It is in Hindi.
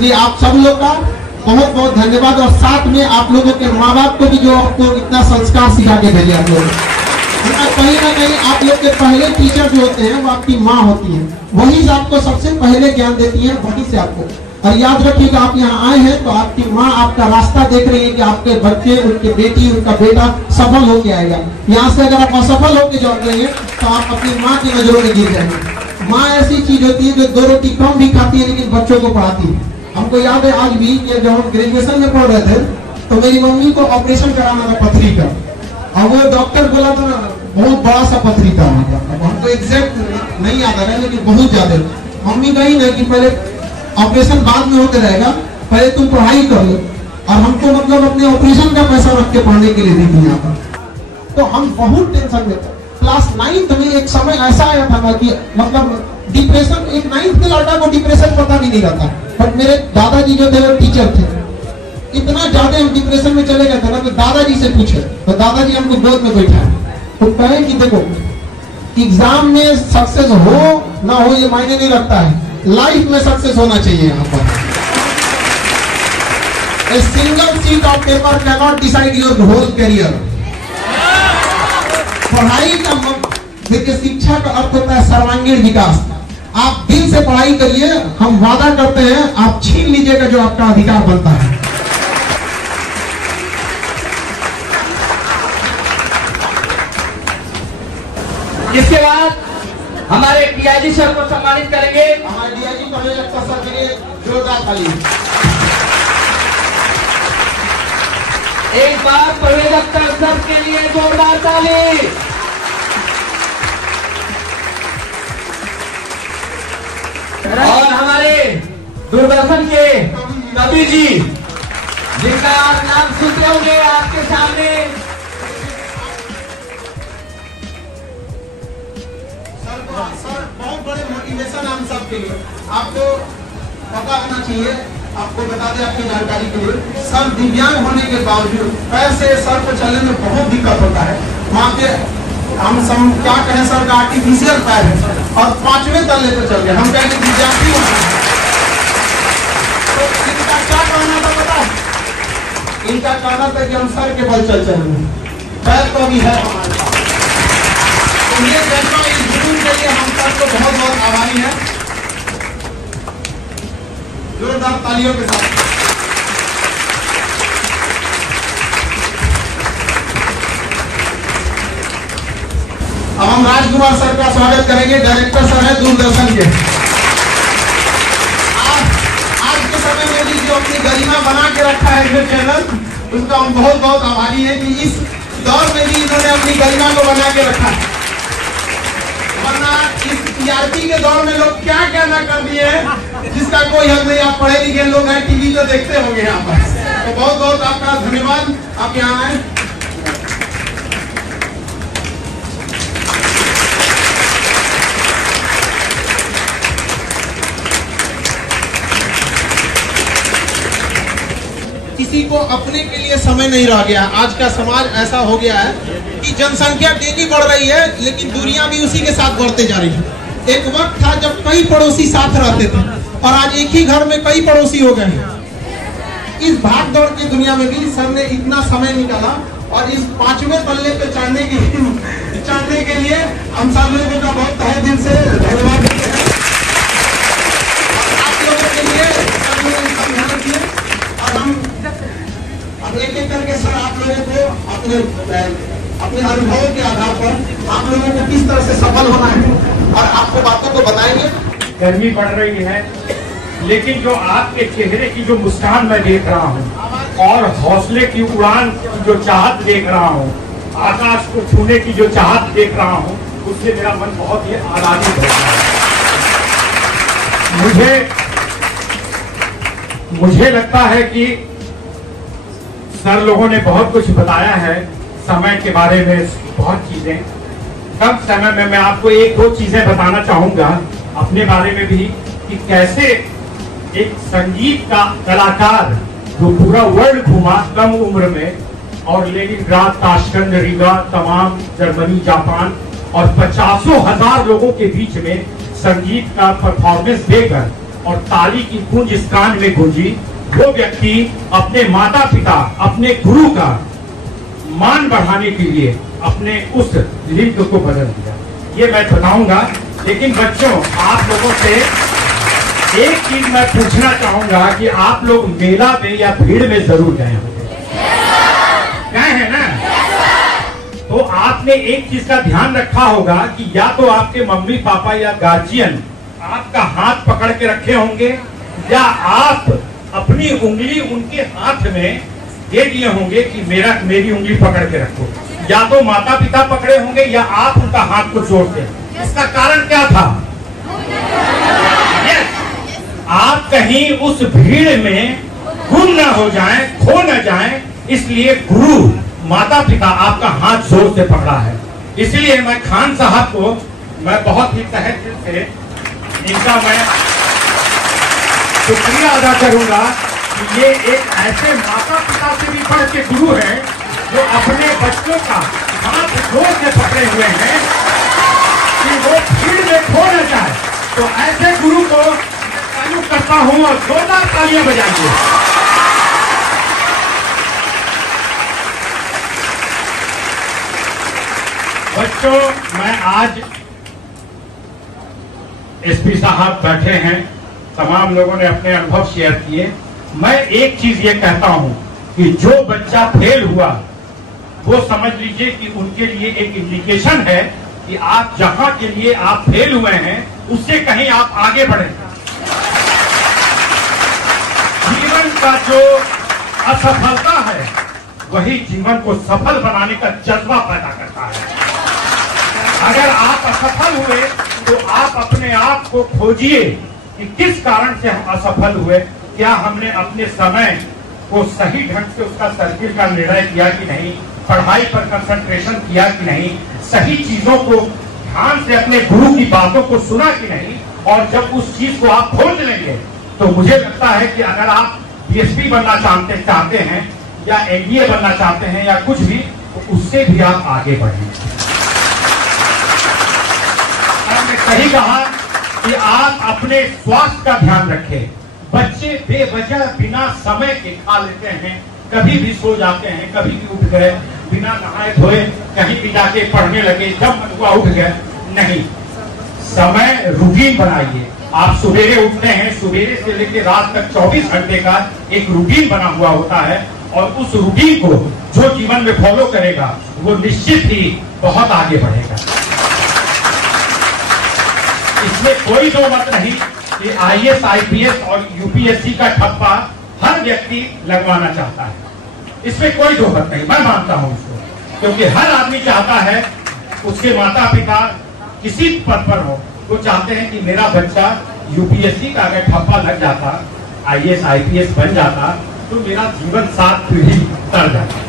इसलिए आप सब लोग का बहुत बहुत धन्यवाद, और साथ में आप लोगों के माँ बाप को भी जो आपको इतना संस्कार सिखा के भेजे आप लोग। कहीं ना कहीं आप लोग के पहले टीचर जो होते हैं वो आपकी माँ होती है, वही से आपको सबसे पहले ज्ञान देती है, वही से आपको। और याद रखिएगा आप यहाँ आए हैं तो आपकी माँ आपका रास्ता देख रही है कि आपके बच्चे, उनके बेटी, उनका बेटा सफल होके आएगा। यहाँ से अगर आप असफल होके जाओगे तो आप अपनी माँ की नजरों में गिर जाएंगे। माँ ऐसी चीज होती है जो 2 रोटी कम भी खाती है लेकिन बच्चों को पढ़ाती है। हमको याद है आज भी कि जब हम ग्रेजुएशन में पढ़ रहे थे तो मेरी मम्मी को ऑपरेशन कराना था पथरी का, और वो डॉक्टर बोला था ना बहुत बड़ा सा पथरी था, मतलब हमको एग्जैक्ट नहीं याद आ रहा है लेकिन बहुत ज्यादा। मम्मी कही ना कि पहले ऑपरेशन बाद में होते रहेगा, पहले तुम पढ़ाई कर लो, और हमको मतलब अपने ऑपरेशन का पैसा रख के पढ़ने के लिए दी थी यहाँ पर। तो हम बहुत टेंशन में थे। क्लास 9th में एक समय ऐसा आया था ना कि मतलब डिप्रेशन, एक 9th के लड़का को डिप्रेशन पता भी नहीं रहता, बट मेरे दादाजी जो थे वो टीचर थे, इतना ज्यादा हम डिप्रेशन में चले गए थे ना, तो दादाजी से पूछे तो दादाजी हमको गोद में बैठा तो कहे कि देखो एग्जाम में सक्सेस हो ना हो ये मायने नहीं रखता है, लाइफ में सक्सेस होना चाहिए। यहाँ पर a single sheet of paper can not decide your whole career. पढ़ाई का देखिए, शिक्षा का अर्थ होता है सर्वांगीण विकास। आप दिल से पढ़ाई करिए, हम वादा करते हैं आप छीन लीजिएगा जो आपका अधिकार बनता है। इसके बाद हमारे डीआईजी सर को सम्मानित करेंगे। हमारे डीआईजी परवेज अख्तर सर के लिए जोरदार ताली। एक बार परवेज अख्तर सर के लिए जोरदार ताली। और हमारे दूरदर्शन के कवि जी, जिनका आप नाम सुनते होंगे आपके सामने, सर बहुत बड़े मोटिवेशन हम सब के लिए। आपको पता होना चाहिए, आपको बता दें आपकी जानकारी के लिए, सर दिव्यांग होने के बावजूद पैर से सर पर चलने में बहुत दिक्कत होता है। वहाँ पे हम सब क्या कहें, सर का आर्टिफिशियल पैर है और 5वें तल्ले पे चल गए। हम कहेंगे विद्यार्थी तो इनका क्या कहना था पता है? इनका कहना था कि हम सर के बल चल चलेंगे, पैर तो अभी है हमारे पास। ये फैसला इस जुनून के लिए हम सबको बहुत बहुत आभारी हैं। जोरदार तालियों के साथ अब हम राजकुमार सर का स्वागत करेंगे। डायरेक्टर सर है दूरदर्शन के। आज के समय में भी जो अपनी गरिमा बना के रखा है जो चैनल, उसका हम बहुत बहुत आभारी हैं कि इस दौर में भी इन्होंने अपनी गरिमा को बना के रखा है। वरना इस टीआरपी के दौर में लोग क्या क्या ना कर दिए हैं जिसका कोई हद नहीं। आप पढ़े लिखे लोग हैं, टीवी तो देखते होंगे यहाँ पर। तो बहुत बहुत आपका धन्यवाद, आप यहाँ आए। किसी को अपने के लिए समय नहीं रह गया। आज का समाज ऐसा हो गया है कि जनसंख्या डेली बढ़ रही है लेकिन दूरियां भी उसी के साथ बढ़ते जा रही है। एक वक्त था जब कई पड़ोसी साथ रहते थे और आज एक ही घर में कई पड़ोसी हो गए हैं। इस भाग दौड़ की दुनिया में भी सर ने इतना समय निकाला और इस 5वें तल्ले पे चढ़ने के लिए हम सब लोगों का बहुत तहे दिल से धन्यवाद देते हैं। आप लोगों के लिए समझाना चाहिए और हम एक एक करके सर आप लोगों को अपने अनुभवों के आधार पर आप लोगों को किस तरह से सफल होना है और आपको बातों को बताएंगे। गर्मी बढ़ रही है लेकिन जो आपके चेहरे की जो मुस्कान मैं देख रहा हूँ और हौसले की उड़ान की जो चाहत देख रहा हूँ, आकाश को छूने की जो चाहत देख रहा हूँ, उससे मेरा मन बहुत ही आनंदित होता है। मुझे लगता है कि सर लोगों ने बहुत कुछ बताया है समय के बारे में, बहुत चीजें। कम समय में मैं आपको एक दो चीजें बताना चाहूंगा अपने बारे में भी कि कैसे एक संगीत का कलाकार जो पूरा वर्ल्ड घूमा कम उम्र में और लेनिनग्राद, ताशकंद, रीगा, तमाम जर्मनी, जापान और 50,000 लोगों के बीच में संगीत का परफॉर्मेंस देकर और ताली की गूंज इस कान में गूंजी, वो व्यक्ति अपने माता पिता, अपने गुरु का मान बढ़ाने के लिए अपने उस लिंग को बदल दिया। ये मैं बताऊंगा, लेकिन बच्चों आप लोगों से एक चीज मैं पूछना चाहूंगा कि आप लोग मेला में या भीड़ में जरूर गए होंगे, गए हैं ना? तो आपने एक चीज का ध्यान रखा होगा कि या तो आपके मम्मी पापा या गार्जियन आपका हाथ पकड़ के रखे होंगे, या आप अपनी उंगली उनके हाथ में दे दिए होंगे कि मेरी उंगली पकड़ के रखो। या तो माता पिता पकड़े होंगे या आप उनका हाथ को जोड़ते। इसका कारण क्या था? आप कहीं उस भीड़ में गुम न हो जाएं, खो न जाएं, इसलिए गुरु माता पिता आपका हाथ जोर से पकड़ा है। इसलिए मैं खान साहब को मैं बहुत ही तहे दिल से इनका मैं शुक्रिया अदा करूंगा कि ये एक ऐसे माता पिता से भी बढ़ के गुरु है जो अपने बच्चों का हाथ जोर से पकड़े हुए हैं कि वो भीड़ में खो न जाए। तो ऐसे गुरु को तारीफ करता हूं और जोरदार तालियां बजाइए। बच्चों, मैं आज एसपी साहब बैठे हैं, तमाम लोगों ने अपने अनुभव शेयर किए। मैं एक चीज ये कहता हूं कि जो बच्चा फेल हुआ वो समझ लीजिए कि उनके लिए एक इंडिकेशन है कि आप जहां के लिए आप फेल हुए हैं उससे कहीं आप आगे बढ़े। जीवन का जो असफलता है वही जीवन को सफल बनाने का जज्बा पैदा करता है। अगर आप असफल हुए तो आप अपने आप को खोजिए कि किस कारण से हम असफल हुए। क्या हमने अपने समय को सही ढंग से उसका सर्किल का निर्णय किया कि नहीं, पढ़ाई पर कंसंट्रेशन किया कि नहीं, सही चीजों को ध्यान से अपने गुरु की बातों को सुना कि नहीं। और जब उस चीज को आप खोज लेंगे तो मुझे लगता है कि अगर आप बीएसपी बनना चाहते हैं या एनडीए बनना चाहते हैं या कुछ भी, तो उससे भी आप आगे बढ़ेंगे। आपने सही कहा कि आप अपने स्वास्थ्य का ध्यान रखें। बच्चे बेवजह बिना समय के खा लेते हैं, कभी भी सो जाते हैं, कभी भी उठ गए, बिना नहाए धोए कहीं भी जाके पढ़ने लगे, जब मन हुआ उठ गए। नहीं, समय रूटीन बनाइए। आप सवेरे उठते हैं, सवेरे से लेकर रात तक 24 घंटे का एक रूटीन बना हुआ होता है, और उस रूटीन को जो जीवन में फॉलो करेगा वो निश्चित ही बहुत आगे बढ़ेगा। इसमें कोई दो मत नहीं कि आईएएस, आईपीएस और यूपीएससी का ठप्पा हर व्यक्ति लगवाना चाहता है। इसमें कोई दो मत नहीं, मैं मानता हूं इसको, क्योंकि हर आदमी चाहता है उसके माता पिता किसी पद पर हो, वो चाहते हैं कि मेरा बच्चा यूपीएससी का अगर ठप्पा लग जाता, आईएएस, आईपीएस बन जाता, तो मेरा जीवन 7 पीढ़ी तर जाता।